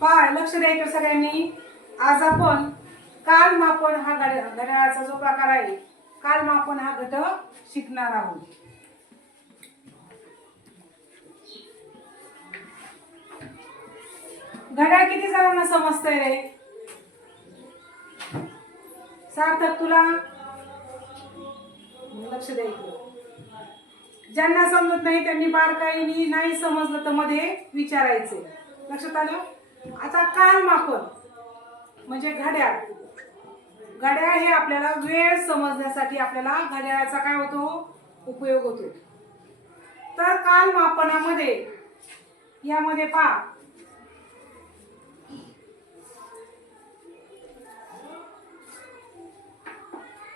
पहा लक्ष द्यायचं सगळ्यांनी. आज आपण काल मापन हा घड्याळाचा जो प्रकार आहे काल मापन हा घटक शिकणार आहोत. घड्याळ किती जणांना समजतंय रे? सार्थक तुला? लक्ष द्यायचं. ज्यांना समजत नाही त्यांनी बारकाईनी नाही समजलं तर मध्ये विचारायचे. लक्षात आलं? आता काल मापन म्हणजे घड्याळ. घड्याळ हे आपल्याला वेळ समजण्यासाठी आपल्याला घड्याळाचा काय होतो? उपयोग होतो. तर काल मापनामध्ये यामध्ये पहा.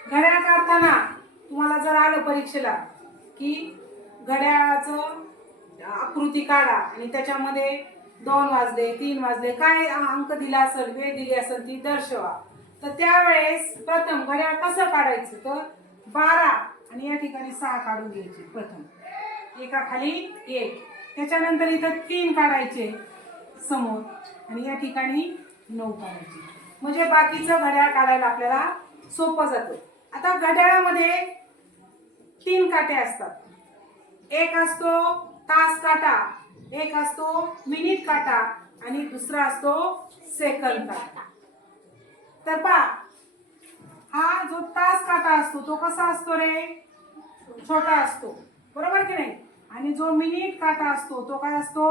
घड्याळ काढताना तुम्हाला जर आलं परीक्षेला की घड्याळाचं आकृती काढा आणि त्याच्यामध्ये दोन वाजले तीन वाजले काय अंक दिला असेल वेळ दिली असेल ती दर्शवा. तर त्यावेळेस प्रथम घड्याळ कसं काढायचं तर बारा आणि या ठिकाणी सहा काढून घ्यायचे प्रथम. एका खाली एक. त्याच्यानंतर इथं तीन काढायचे समोर. आणि या ठिकाणी नऊ काढायचे. म्हणजे बाकीचं घड्याळ काढायला आपल्याला सोपं जातं. आता घड्याळामध्ये तीन काटे असतात. एक असतो तास काटा. एक असतो मिनिट काटा आणि दुसरा असतो सेकंद काटा. तर पा हा जो तास काटा असतो तो कसा असतो रे? छोटा असतो. बरोबर की नाही? आणि जो मिनिट काटा असतो तो काय असतो?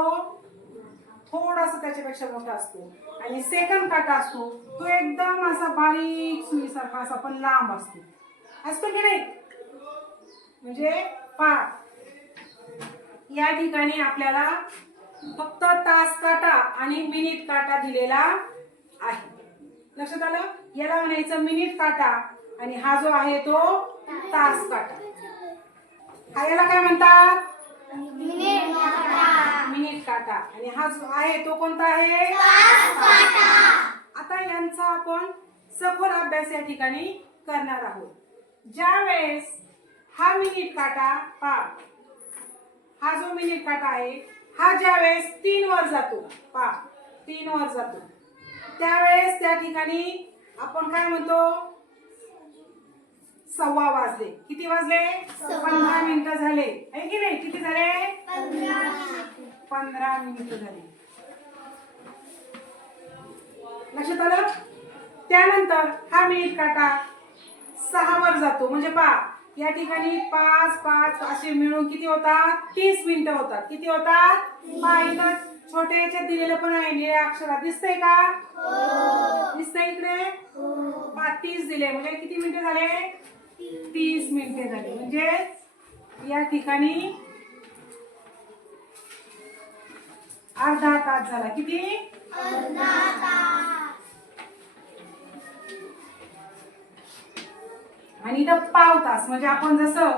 थोडासा त्याच्यापेक्षा मोठा असतो. आणि सेकंद काटा असतो तो एकदम असा बारीक सुईसारखा असा पण लांब असतो. असतो की नाही? म्हणजे पा या ठिकाणी आपल्याला फक्त तास काटा आणि मिनिट काटा दिलेला आहे. लक्षात आलं? याला म्हणायचं मिनिट काटा आणि हा जो आहे तो तास काटा. हा याला काय म्हणतात? मिनिट काटा. आणि हा जो आहे तो कोणता आहे? आता यांचा आपण सखोल अभ्यास या ठिकाणी करणार आहोत. ज्या वेळेस हा मिनिट काटा पा हा जो मिनिट काटा आहे हा ज्या वेळेस तीन वर जातो पा तीन वर जातो. त्यावेळेस त्या ठिकाणी आपण काय म्हणतो? सव्वा वाजले. किती वाजले? पंधरा मिनिटं झाले. आहे की नाही? किती झाले? पंधरा. मिनिटं झाली. लक्षात आलं? त्यानंतर हा मिनिट काटा सहा वर जातो. म्हणजे पा या ठिकाणी पाच पाच असे मिळून किती होतात? तीस मिनिटं होतात. किती होतात? पाहिलं छोट्या याच्यात दिलेलं पण आहे. निळ्या अक्षरात. दिसतंय का? दिसतंय इकडे? तीस दिले. म्हणजे किती मिनिटं झाले? तीस मिनिटे झाले. म्हणजे या ठिकाणी अर्धा तास झाला. किती? आणि इथं पाव तास म्हणजे आपण जसं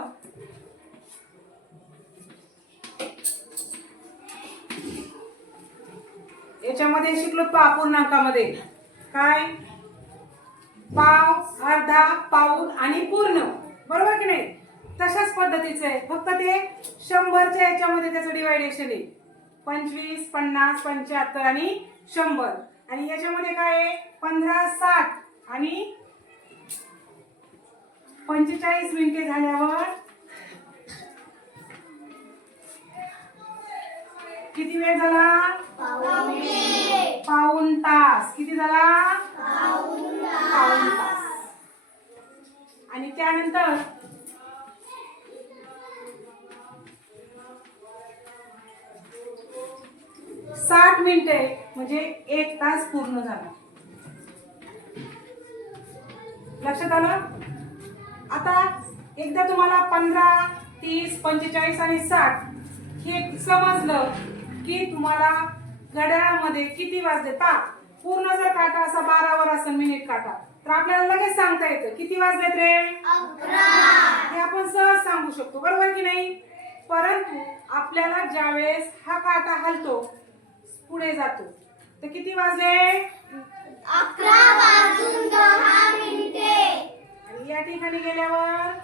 याच्यामध्ये शिकलो पा पूर्णांकामध्ये. काय? पाव अर्धा पाऊन आणि पूर्ण. बरोबर की नाही? तशाच पद्धतीचं. आहे फक्त ते शंभरच्या याच्यामध्ये त्याचं डिवायडेशन आहे. पंचवीस पन्नास पंच्याहत्तर आणि शंभर. आणि याच्यामध्ये काय आहे? पंधरा साठ आणि पंचेचाळीस मिनिटे झाल्यावर किती वेळ झाला? पाऊन तास. किती झाला? पाऊन तास. आणि त्यानंतर साठ मिनिटे म्हणजे एक तास पूर्ण झाला. लक्षात आलं? आता एकदा तुम्हाला पंधरा तीस पंचेचाळीस आणि साठ हे समजलं की तुम्हाला घड्याळामध्ये किती वाजले. पा पूर्ण जर काटा असा बारावर असेल मिनिट काटा तर आपल्याला लगेच सांगता येतं. किती वाजलेत रे? हे आपण सहज सांगू शकतो बरोबर की नाही? परंतु आपल्याला ज्यावेळेस हा काटा हलतो पुढे जातो. तर किती वाजले? अकरा वाजून दहा मिनिटे. आणि या ठिकाणी गेल्यावर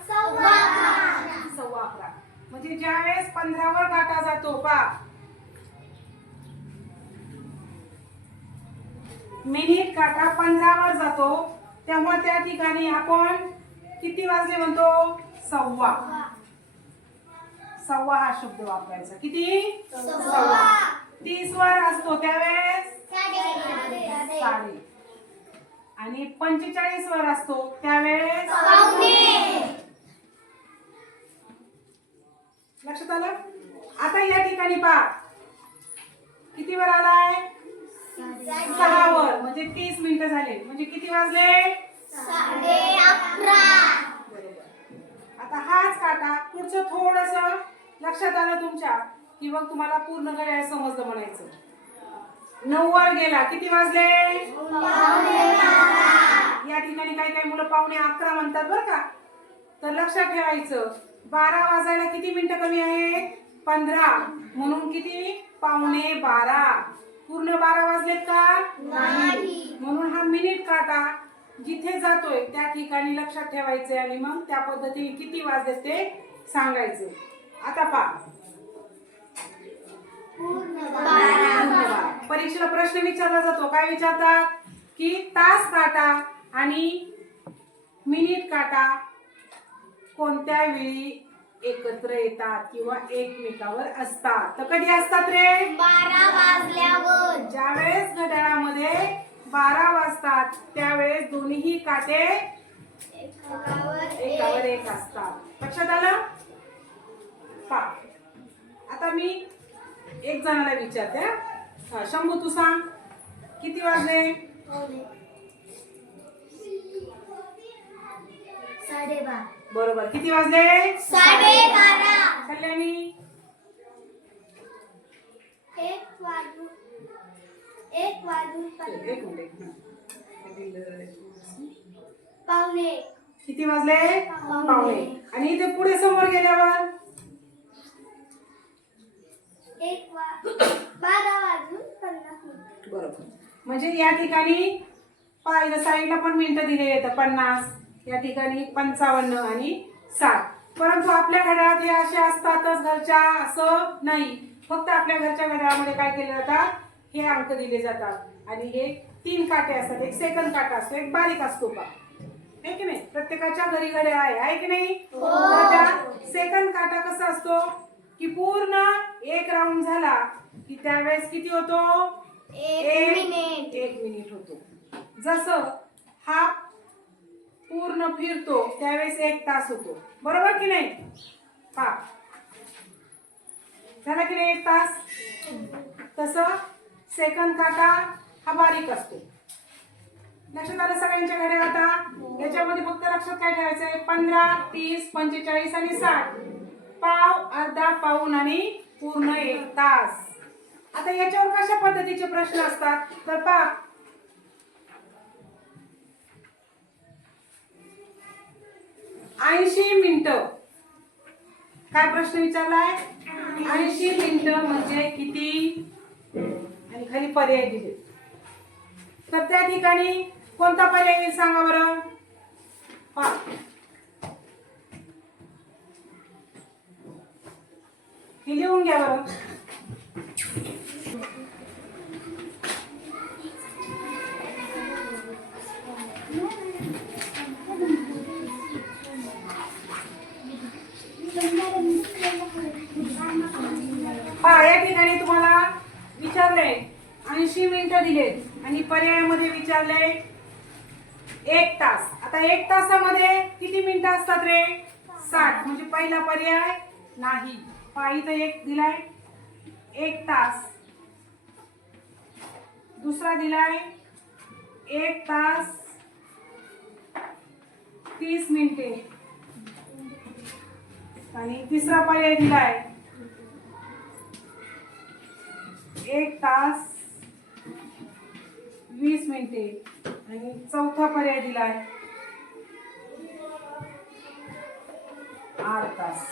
सव्वा अकरा. म्हणजे ज्यावेळेस पंधरावर काटा जातो पा मिनिट काटा पंधरावर जातो तेव्हा त्या ठिकाणी आपण किती वाजले म्हणतो? सव्वा. सव्वा हा शब्द वापरायचा. किती? सव्वा. तीस वर असतो त्यावेळेस? साडे. आणि पंचेचाळीस वर असतो. त्यावेळेस लक्षात आलं? आता या ठिकाणी पहा. किती वर आलाय? सहा वर. म्हणजे तीस मिनिटं झाले. म्हणजे किती वाजले? आता हाच काटा पुढचं थोडस लक्षात आलं तुमच्या की मग तुम्हाला पूर्ण घड्याळ समजलं म्हणायचं. नऊ वर गेला. किती वाजले? या ठिकाणी काही काही मुलं पावणे अकरा म्हणतात बरं का. तर लक्षात ठेवायचं. बारा वाजायला किती मिनिटं कमी आहे पंधरा. म्हणून किती? पावणे बारा. पूर्ण बारा वाजलेत का? नाही. म्हणून हा मिनिट काटा जिथे जातोय त्या ठिकाणी लक्षात ठेवायचंय आणि मग त्या पद्धतीने किती वाजलेत ते सांगायचं. आता पहा. प्रश्न विचारला जातो. काय विचारतात? की तास काटा आणि मिनिट काटा कोणत्या वेळी एकत्र येतात किंवा एकमेकावर असतात? तर कधी असतात रे? बारा वाजल्यावर. ज्यावेळेस घड्याळामध्ये बारा वाजतात त्यावेळेस दोन्हीही काटे एकावर एकावर एक. असतात. लक्षात आलं? पा आता मी एक जणाला विचारते हा. शंभू तू सांग. किती वाजले? बरोबर. किती वाजले? कल्याणी? एक वाजून एक वाजून पन्नास. एक मिनिट एक मिनिट. पावणे. किती वाजले. पावणे. आणि इथे पुढे समोर गेल्यावर? एक वा बारा वाजून पन्नास मिनिट. बरोबर. म्हणजे या ठिकाणी साईडला पण मिनिटं दिले येतं पन्नास या ठिकाणी पंचावन्न आणि साठ. परंतु आपल्या घड्याळात हे असे असतातच घरच्या असं नाही. फक्त आपल्या घरच्या घड्याळामध्ये काय केले जातात हे अंक दिले जातात. आणि हे तीन काटे असतात. एक सेकंद काटा असतो एक बारीक असतो का आहे की नाही? प्रत्येकाच्या घरी घड्याळ आहे. की नाही? त्या सेकंद काटा कसा असतो? की पूर्ण एक राऊंड झाला की त्यावेळेस किती होतो? एक मिनिट एक मिनिट होतो. जसं हा पूर्ण फिरतो त्यावेळेस एक तास होतो. बरोबर की नाही? पा झाला की नाही एक तास? तसं सेकंद काटा हा बारीक असतो. लक्षात आलं सगळ्यांच्या घड्याळ आता? याच्यामध्ये फक्त लक्षात काय ठेवायचं आहे पंधरा तीस पंचेचाळीस आणि साठ. पाव अर्धा पाऊन आणि पूर्ण एक तास. आता याच्यावर कशा पद्धतीचे प्रश्न असतात? तर पा ऐंशी मिनिट. काय प्रश्न विचारलाय? ऐंशी मिनिट म्हणजे किती? आणि खाली पर्याय दिले. तर त्या ठिकाणी कोणता पर्याय येईल सांगा बरं? हे लिहून घ्या बरं. पहा या ठिकाणी तुम्हाला विचारले ऐंशी मिनिटं दिलेत आणि पर्यायामध्ये विचारले एक तास. आता एक तासामध्ये किती मिनिटं असतात रे? साठ. म्हणजे पहिला पर्याय नाही. पहा तर एक दिलाय एक तास. दुसरा दिलाय एक तास तीस मिनिटे. आणि तिसरा पर्याय दिलाय एक तास वीस मिनिटे. आणि चौथा पर्याय दिलाय आठ तास.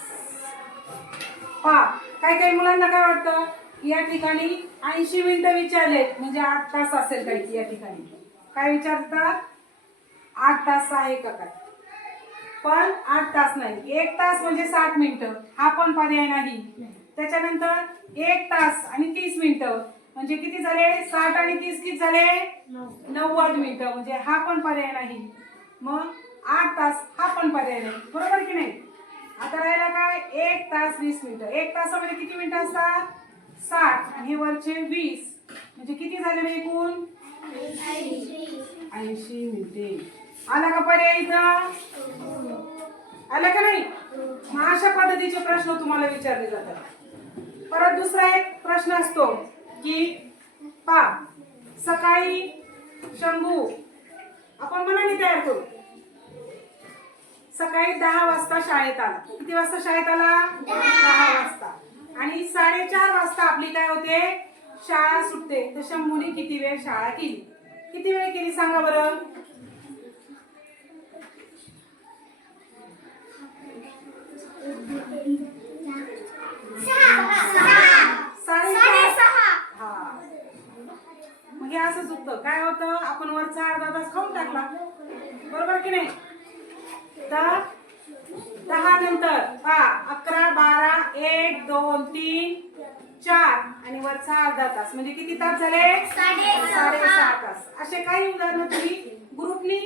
हा काही काही मुलांना काय वाटतं? या ठिकाणी ऐंशी मिनिटं विचारले म्हणजे आठ तास असेल काही या ठिकाणी. काय विचारतात? आठ तास आहे का काय? पण आठ तास नाही. एक तास म्हणजे साठ मिनिटं. हा पण पर्याय नाही. त्याच्यानंतर एक तास आणि तीस मिनिटं. म्हणजे किती झाले? साठ आणि तीस किती झाले? नव्वद मिनिटं. म्हणजे हा पण पर्याय नाही. मग आठ तास हा पण पर्याय नाही. बरोबर की नाही? आता राहिला काय? एक तास वीस मिनिटं. एक तासामध्ये किती मिनिटं असतात? साठ. आणि हे वरचे वीस. म्हणजे किती झाले ना एकूण? ऐंशी मिनिटे. आला का पर्याय इथं? आला का नाही? मग अशा पद्धतीचे प्रश्न तुम्हाला विचारले जातात. परत दुसरा एक प्रश्न असतो की पा सकाळी शंभू आपण मनाने तयार करू. सकाळी दहा वाजता शाळेत आला. किती वाजता शाळेत आला? दहा वाजता. आणि साडेचार वाजता आपली काय होते? शाळा सुटते. तर शंभूने किती वेळ शाळा केली? किती वेळ केली सांगा बरं? मग हे असं चुकतं काय होतं? आपण वरचा अर्धा तास खाऊन टाकला. बरोबर की नाही? तर दहा नंतर हा अकरा बारा एक दोन तीन चार. आणि वरचा अर्धा तास. म्हणजे किती तास झाले? साडेसहा. तास. असे काही उदाहरण तुम्ही ग्रुपनी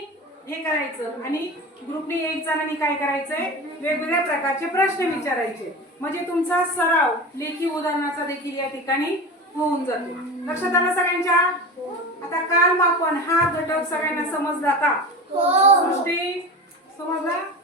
हे करायचं. आणि ग्रुपनी एक जणांनी काय करायचंय? वेगवेगळ्या प्रकारचे प्रश्न विचारायचे. म्हणजे तुमचा सराव लेखी उदाहरणाचा देखील या ठिकाणी होऊन जातो. लक्षात आलं सगळ्यांच्या? आता काल मापन हा घटक सगळ्यांना समजला का? सृष्टी समजला